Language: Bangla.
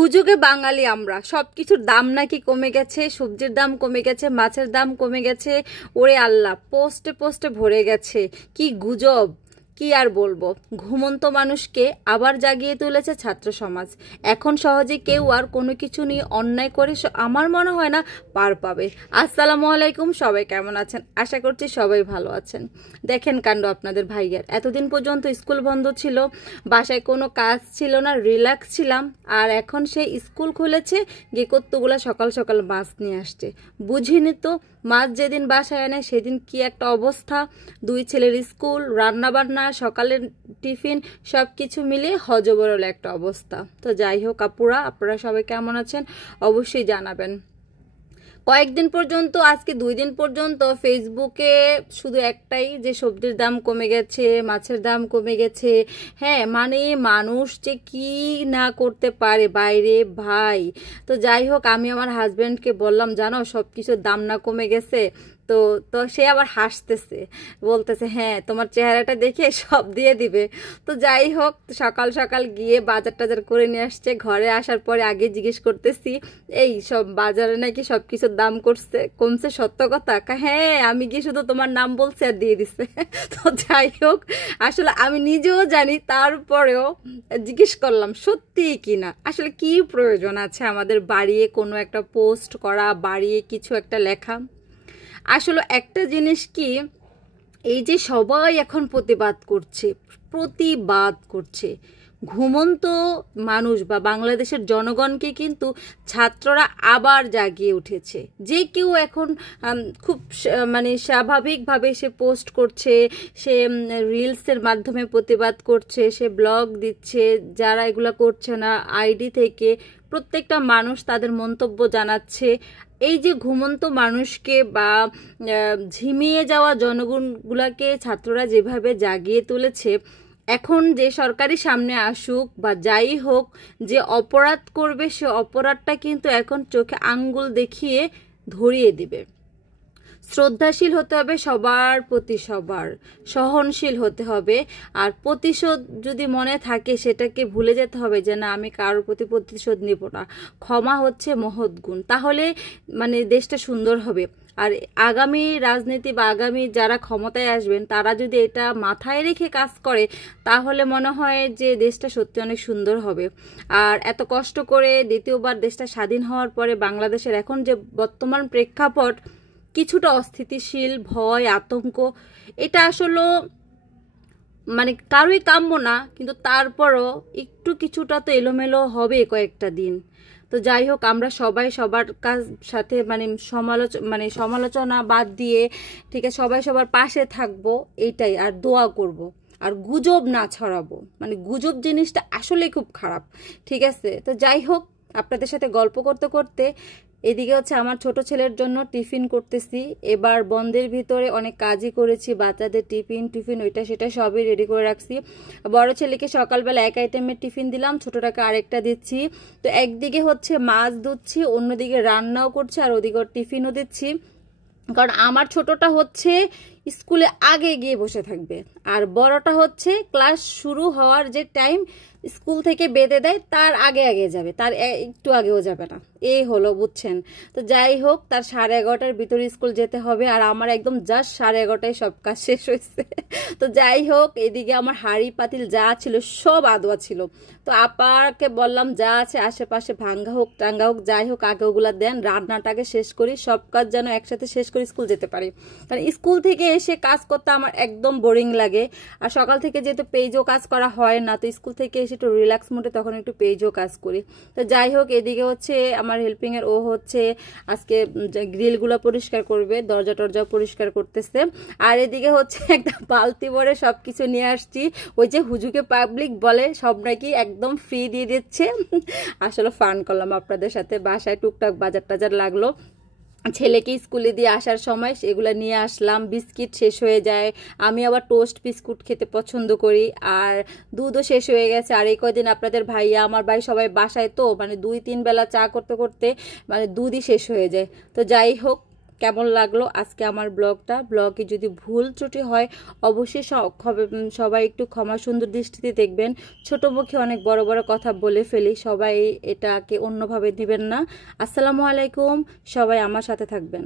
হুজুগে বাঙালি আমরা সবকিছুর দাম নাকি কমে গেছে, সবজির দাম কমে গেছে, মাছের দাম কমে গেছে। ওরে আল্লাহ, পোস্টে পোস্টে ভরে গেছে। কি গুজব, কি আর বলবো। ঘুমন্ত মানুষকে আবার জাগিয়ে তুলেছে ছাত্র সমাজ। এখন সহজে কেউ আর কোনো কিছু নিয়ে অন্যায় করে আমার মনে হয় না পার পাবে। আসসালামু আলাইকুম, সবাই কেমন আছেন? আশা করছি সবাই ভালো আছেন। দেখেন কাণ্ড আপনাদের ভাইয়ের। এতদিন পর্যন্ত স্কুল বন্ধ ছিল, বাসায় কোনো কাজ ছিল না, রিল্যাক্স ছিলাম। আর এখন সে স্কুল খুলেছে, গিয়ে কতগুলা সকাল সকাল মাছ নিয়ে আসছে। বুঝিনি তো, মাছ যেদিন বাসায় আনে সেদিন কি একটা অবস্থা। দুই ছেলের স্কুল, রান্নাবান্না, সকালের টিফিন, সব কিছু মিলিয়ে হজবরল একটা অবস্থা। তো যাই হোক আপুরা, আপনারা সবাই কেমন আছেন অবশ্যই জানাবেন। কয়েকদিন পর্যন্ত, আজকে 2 দিন পর্যন্ত ফেসবুকে শুধু একটাই, যে সবজির দাম কমে গেছে, মাছের দাম কমে গেছে। হ্যাঁ, মানে মানুষ যে কি না করতে পারে বাইরে ভাই। তো যাই হোক, আমি আমার হাজব্যান্ডকে বললাম, জানো সব কিছুর দাম না কমে গেছে। তো তো সে আবার হাসতেছে, বলতেছে হ্যাঁ তোমার চেহারাটা দেখে সব দিয়ে দিবে। তো যাই হোক, সকাল সকাল গিয়ে বাজার টাজার করে নিয়ে আসছে। ঘরে আসার পরে আগে জিজ্ঞেস করতেছি, এই সব বাজারে নাকি সব কিছুর দাম কমছে, সত্য কথা? হ্যাঁ, আমি কি শুধু তোমার নাম বলছি আর দিয়ে দিছে। তো যাই হোক, আসলে আমি নিজেও জানি, তারপরেও জিজ্ঞেস করলাম সত্যি কি না। আসলে কি প্রয়োজন আছে আমাদের বাড়িয়ে কোনো একটা পোস্ট করা, বাড়িয়ে কিছু একটা লেখা? আসলে একটা জিনিস কি, এই যে সবাই এখন প্রতিবাদ করছে, ঘুমন্ত মানুষ বা বাংলাদেশের জনগণকে কিন্তু ছাত্ররা আবার জাগিয়ে উঠেছে। যে কেউ এখন খুব মানে স্বাভাবিকভাবে সে পোস্ট করছে, সে রিলসের মাধ্যমে প্রতিবাদ করছে, সে ব্লগ দিচ্ছে। যারা এগুলো করছে না, আইডি থেকে প্রত্যেকটা মানুষ তাদের মন্তব্য জানাচ্ছে। এই যে ঘুমন্ত মানুষকে বা ঝিমিয়ে যাওয়া জনগণগুলাকে ছাত্ররা যেভাবে জাগিয়ে তুলেছে, এখন যে সরকারি সামনে আসুক বা যাই হোক, যে অপরাধ করবে সে অপরাধটা কিন্তু এখন চোখে আঙ্গুল দেখিয়ে ধরিয়ে দিবে। শ্রদ্ধাশীল হতে হবে সবার প্রতি, সবার সহনশীল হতে হবে। আর প্রতিশোধ যদি মনে থাকে, সেটাকে ভুলে যেতে হবে যে না, আমি কারোর প্রতি প্রতিশোধ নিব না। ক্ষমা হচ্ছে মহৎ গুণ, তাহলে মানে দেশটা সুন্দর হবে। আর আগামী রাজনীতি বা আগামী যারা ক্ষমতায় আসবেন, তারা যদি এটা মাথায় রেখে কাজ করে, তাহলে মনে হয় যে দেশটা সত্যি অনেক সুন্দর হবে। আর এত কষ্ট করে দ্বিতীয়বার দেশটা স্বাধীন হওয়ার পরে বাংলাদেশের এখন যে বর্তমান প্রেক্ষাপট, কিছুটা অস্থিতিশীল, ভয়, আতঙ্ক, এটা আসলে মানে কারোই কাম্য না, কিন্তু তারপরও একটু কিছুটা তো এলোমেলো হবে কয়েকটা দিন। তো যাই হোক, আমরা সবাই সবার সাথে সমালোচনা বাদ দিয়ে, ঠিক আছে, সবাই সবার পাশে থাকবো, এইটাই। আর দোয়া করব, আর গুজব না ছড়াবো। মানে গুজব জিনিসটা আসলে খুব খারাপ, ঠিক আছে? তো যাই হোক, আপনাদের সাথে গল্প করতে করতে এদিকে হচ্ছে আমার ছোট ছেলের জন্য টিফিন করতেছি। এবার বন্ধের ভিতরে অনেক কাজই করেছি, বাচ্চাদের টিফিন ওইটা সেটা সবই রেডি করে রাখছি। বড় ছেলেকে সকালবেলা এক আইটেমের টিফিন দিলাম, ছোটটাকে আরেকটা দিচ্ছি। তো একদিকে হচ্ছে মাছ ধুচ্ছি, অন্যদিকে রান্নাও করছি, আর ওদিকে টিফিনও দিচ্ছি। কারণ আমার ছোটটা হচ্ছে স্কুলে আগে গিয়ে বসে থাকবে, আর বড়টা হচ্ছে ক্লাস শুরু হওয়ার যে টাইম স্কুল থেকে বেঁধে দেয় তার আগে আগে যাবে, তার একটু আগেও যাবে না। এই হলো, বুঝছেন? তো যাই হোক, তার 11:30টার ভিতরে স্কুল যেতে হবে, আর আমার একদম জাস্ট 11:30টায় সব কাজ শেষ হয়েছে। তো যাই হোক, এদিকে আমার হাঁড়ি পাতিল যা ছিল সব আদোয়া ছিল। তো আপাকে বললাম যা আছে আশেপাশে ভাঙ্গা হোক টাঙ্গা হোক, যাই হোক আগে ওগুলা দেন, রান্নাটাকে শেষ করি, সব কাজ যেন একসাথে শেষ করে স্কুল যেতে পারি। কারণ স্কুল থেকে এসে কাজ করতে আমার একদম বোরিং লাগে। আর সকাল থেকে যেহেতু পেজও কাজ করা হয় না, তো স্কুল থেকে এসে একটু রিল্যাক্স মোডে তখন একটু পেজও কাজ করি। তো যাই হোক, এদিকে হচ্ছে আমার হেল্পিং এর ও হচ্ছে আজকে গ্রিলগুলো পরিষ্কার করবে, দরজা টরজা পরিষ্কার করতেছে। আর এদিকে হচ্ছে একটা বালতি ভরে সবকিছু নিয়ে আসছি। ওই যে হুজুকে পাবলিক বলে, সব নাকি একদম ফ্রি দিয়ে দিচ্ছে। আসলে ফান করলাম আপনাদের সাথে। বাসায় টুকটাক বাজার টাজার লাগলো, ছেলেকে স্কুলে দিয়ে আসার সময় সেগুলো নিয়ে আসলাম। বিস্কিট শেষ হয়ে যায়, আমি আবার টোস্ট বিস্কুট খেতে পছন্দ করি। আর দুধও শেষ হয়ে গেছে। আর এই কয়দিন আপনাদের ভাইয়া, আমার ভাই সবাই বাসায়, তো মানে 2-3 বেলা চা করতে করতে মানে দুধই শেষ হয়ে যায়। তো যাই হোক, কেমন লাগলো আজকে আমার ব্লগে যদি ভুল ত্রুটি হয় অবশ্যই সবাই একটু ক্ষমা সুন্দর দৃষ্টিতে দেখবেন। ছোট মুখে অনেক বড় বড় কথা বলে ফেলি, সবাই এটাকে অন্যভাবে দিবেন না। আসসালামু আলাইকুম, সবাই আমার সাথে থাকবেন।